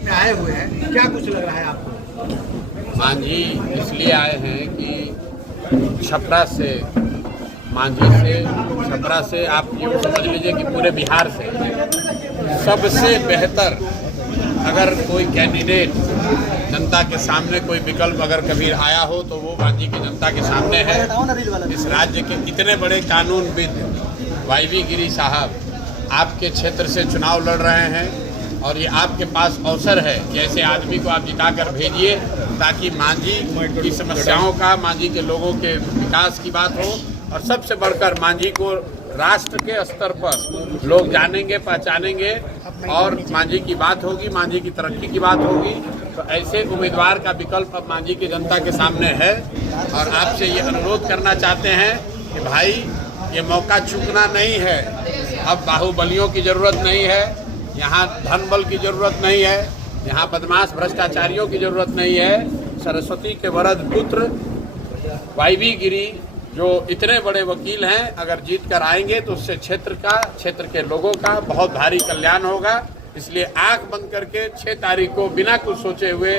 में आए हुए हैं, क्या कुछ लग रहा है आपको? मांझी इसलिए आए हैं कि छपरा से छपरा से आप यूँ समझ लीजिए कि पूरे बिहार से सबसे बेहतर अगर कोई कैंडिडेट जनता के सामने कोई विकल्प अगर कभी आया हो तो वो मांझी की जनता के सामने है। इस राज्य के इतने बड़े कानूनविद वाईवी गिरी साहब आपके क्षेत्र से चुनाव लड़ रहे हैं और ये आपके पास अवसर है कि ऐसे आदमी को आप जिता कर भेजिए ताकि मांझी की समस्याओं का, मांझी के लोगों के विकास की बात हो और सबसे बढ़कर मांझी को राष्ट्र के स्तर पर लोग जानेंगे, पहचानेंगे और मांझी की बात होगी, मांझी की तरक्की की बात होगी। तो ऐसे उम्मीदवार का विकल्प अब मांझी की जनता के सामने है और आपसे ये अनुरोध करना चाहते हैं कि भाई ये मौका चूकना नहीं है। अब बाहुबलियों की ज़रूरत नहीं है, यहाँ धन बल की ज़रूरत नहीं है, यहाँ बदमाश भ्रष्टाचारियों की ज़रूरत नहीं है। सरस्वती के वरद पुत्र वाईवी गिरी जो इतने बड़े वकील हैं, अगर जीत कर आएंगे तो उससे क्षेत्र के लोगों का बहुत भारी कल्याण होगा। इसलिए आंख बंद करके 6 तारीख को बिना कुछ सोचे हुए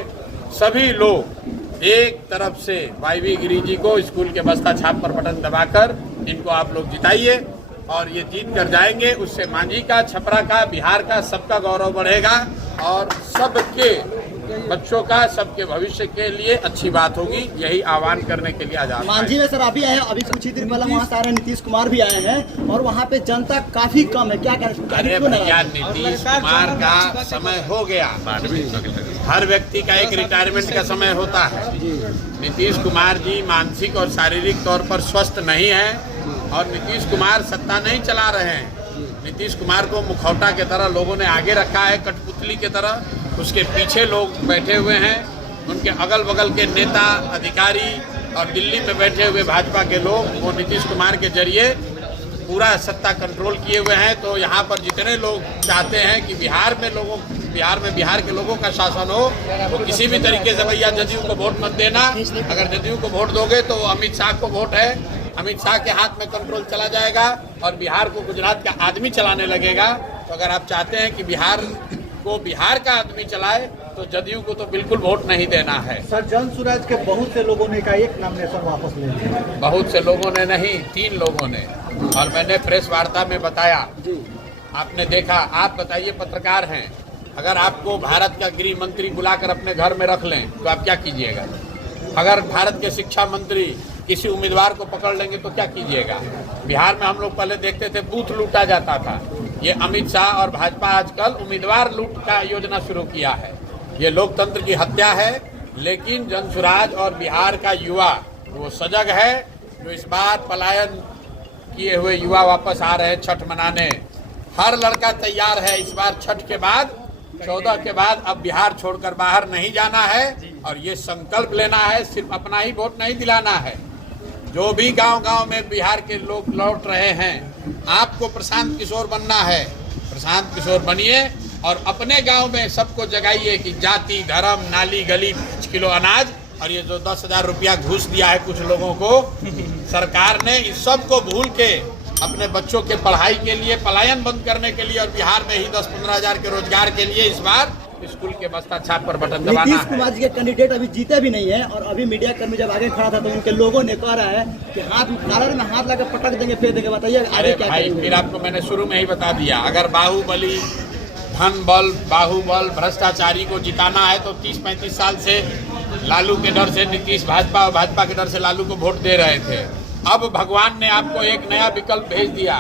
सभी लोग एक तरफ से वाईवी गिरी जी को स्कूल के बस्ता छाप पर बटन दबाकर इनको आप लोग जिताइए और ये जीत कर जाएंगे। उससे मांझी का, छपरा का, बिहार का सबका गौरव बढ़ेगा और सबके बच्चों का, सबके भविष्य के लिए अच्छी बात होगी। यही आह्वान करने के लिए आजाद मांझी में सर अभी आए, अभी कुछ ही दिन पहले वहाँ से आ रहे नीतीश कुमार भी आए हैं और वहाँ पे जनता काफी कम है, क्या करें? अरे भैया, नीतीश कुमार का समय हो गया। हर व्यक्ति का एक रिटायरमेंट का समय होता है। नीतीश कुमार जी मानसिक और शारीरिक तौर पर स्वस्थ नहीं है और नीतीश कुमार सत्ता नहीं चला रहे हैं। नीतीश कुमार को मुखौटा की तरह लोगों ने आगे रखा है, कठपुतली की तरह उसके पीछे लोग बैठे हुए हैं। उनके अगल बगल के नेता, अधिकारी और दिल्ली में बैठे हुए भाजपा के लोग वो नीतीश कुमार के जरिए पूरा सत्ता कंट्रोल किए हुए हैं। तो यहाँ पर जितने लोग चाहते हैं कि बिहार में के लोगों का शासन हो, वो किसी भी तरीके से भैया जदयू को वोट मत देना। अगर जदयू को वोट दोगे तो अमित शाह को वोट है, अमित शाह के हाथ में कंट्रोल चला जाएगा और बिहार को गुजरात का आदमी चलाने लगेगा। तो अगर आप चाहते हैं कि बिहार को बिहार का आदमी चलाए तो जदयू को तो बिल्कुल वोट नहीं देना है। सर, जनसुराज के बहुत से लोगों ने एक नॉमिनेशन वापस ले लिया। बहुत से लोगों ने नहीं, 3 लोगों ने, और मैंने प्रेस वार्ता में बताया, आपने देखा। आप बताइए, पत्रकार हैं, अगर आपको भारत का गृह मंत्री बुलाकर अपने घर में रख लें तो आप क्या कीजिएगा? अगर भारत के शिक्षा मंत्री किसी उम्मीदवार को पकड़ लेंगे तो क्या कीजिएगा? बिहार में हम लोग पहले देखते थे बूथ लूटा जाता था। ये अमित शाह और भाजपा आजकल उम्मीदवार लूट का योजना शुरू किया है। ये लोकतंत्र की हत्या है। लेकिन जनसुराज और बिहार का युवा वो सजग है, जो इस बार पलायन किए हुए युवा वापस आ रहे हैं छठ मनाने। हर लड़का तैयार है इस बार छठ के बाद, 14 के बाद अब बिहार छोड़कर बाहर नहीं जाना है और ये संकल्प लेना है, सिर्फ अपना ही वोट नहीं दिलाना है। जो भी गांव-गांव में बिहार के लोग लौट रहे हैं, आपको प्रशांत किशोर बनना है। प्रशांत किशोर बनिए और अपने गांव में सबको जगाइए कि जाति, धर्म, नाली, गली, 5 किलो अनाज और ये जो 10,000 रुपया घूस दिया है कुछ लोगों को सरकार ने, इस सब को भूल के अपने बच्चों के पढ़ाई के लिए, पलायन बंद करने के लिए और बिहार में ही 10-15 हज़ार के रोजगार के लिए इस बार स्कूल के बस्ता छाप पर बटन दबाना है। नीतीश कुमार जी के कैंडिडेट अभी जीते भी नहीं है और अभी मीडिया कर्मी जब आगे खड़ा था तो उनके लोगों ने कह रहा है कि कॉलर में हाथ लगा पटक देंगे, फेंक देंगे। बताइए अरे भाई, फिर आपको मैंने शुरू में ही बता दिया, अगर बाहुबली, धन बल, बाहुबल, भ्रष्टाचारी को जिताना है तो 30-35 साल से लालू के डर से नीतीश भाजपा और भाजपा के डर से लालू को वोट दे रहे थे। अब भगवान ने आपको एक नया विकल्प भेज दिया,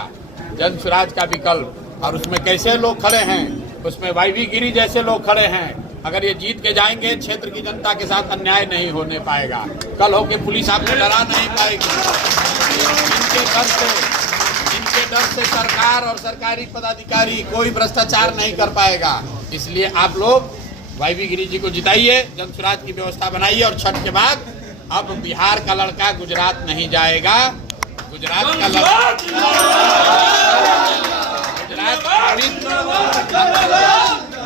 जनसुराज का विकल्प, और उसमें कैसे लोग खड़े हैं? उसमें वाईवी गिरी जैसे लोग खड़े हैं। अगर ये जीत के जाएंगे, क्षेत्र की जनता के साथ अन्याय नहीं होने पाएगा। कल होके पुलिस आपको डरा नहीं पाएगी। इनके डर से सरकार और सरकारी पदाधिकारी कोई भ्रष्टाचार नहीं कर पाएगा। इसलिए आप लोग वाईवी गिरी जी को जिताइए, जनसुराज की व्यवस्था बनाइए और छठ के बाद अब बिहार का लड़का गुजरात नहीं जाएगा। गुजरात का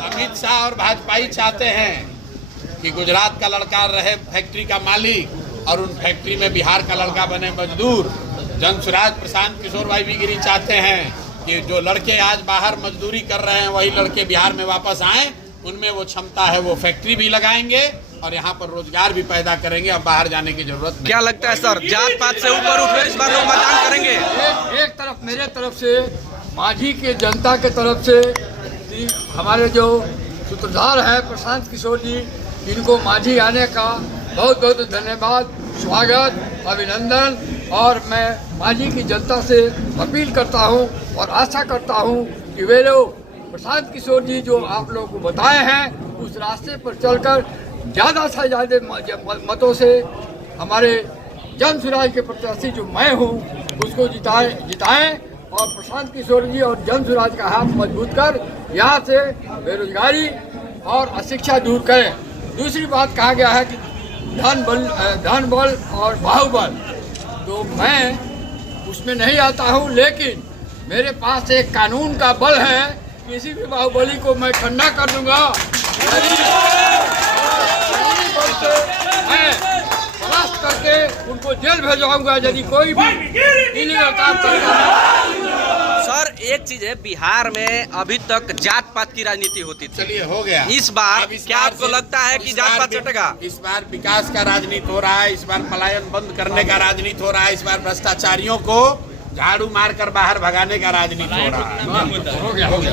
अमित शाह और भाजपा ही चाहते हैं कि गुजरात का लड़का रहे फैक्ट्री का मालिक और उन फैक्ट्री में बिहार का लड़का बने मजदूर। जनसुराज, प्रशांत किशोर, वाईवी गिरी चाहते हैं कि जो लड़के आज बाहर मजदूरी कर रहे हैं वही लड़के बिहार में वापस आएं उनमें वो क्षमता है, वो फैक्ट्री भी लगाएंगे और यहाँ पर रोजगार भी पैदा करेंगे। अब बाहर जाने की जरूरत नहीं। क्या लगता है सर, जात पात से ऊपर उठकर इस बार लोग मतदान करेंगे? एक तरफ मेरे तरफ से, माझी के जनता के तरफ से, हमारे जो सूत्रधार हैं प्रशांत किशोर जी, इनको माझी आने का बहुत बहुत धन्यवाद, स्वागत, अभिनंदन। और मैं माझी की जनता से अपील करता हूं और आशा करता हूं कि वे लोग प्रशांत किशोर जी जो आप लोगों को बताए हैं उस रास्ते पर चलकर ज़्यादा से ज़्यादा मतों से हमारे जन सुराज के प्रत्याशी जो मैं हूं उसको जिताएं और प्रशांत किशोर जी और जन सुराज का हाथ मजबूत कर यहाँ से बेरोजगारी और अशिक्षा दूर करें। दूसरी बात कहा गया है कि धन बल और बाहुबल, तो मैं उसमें नहीं आता हूँ, लेकिन मेरे पास एक कानून का बल है, किसी भी बाहुबली को मैं ठंडा कर दूंगा। मैं तलाश करके उनको जेल भेजवाऊंगा यदि कोई भी इलीगल काम करेगा। सर एक चीज है, बिहार में अभी तक जात पात की राजनीति होती थी, चलिए हो गया। इस बार अब क्या आपको लगता है कि जात पात चटेगा? इस बार विकास का राजनीति हो रहा है, इस बार पलायन बंद करने का राजनीति हो रहा है, इस बार भ्रष्टाचारियों को झाड़ू मारकर बाहर भगाने का राजनीति हो रहा है। हो गया।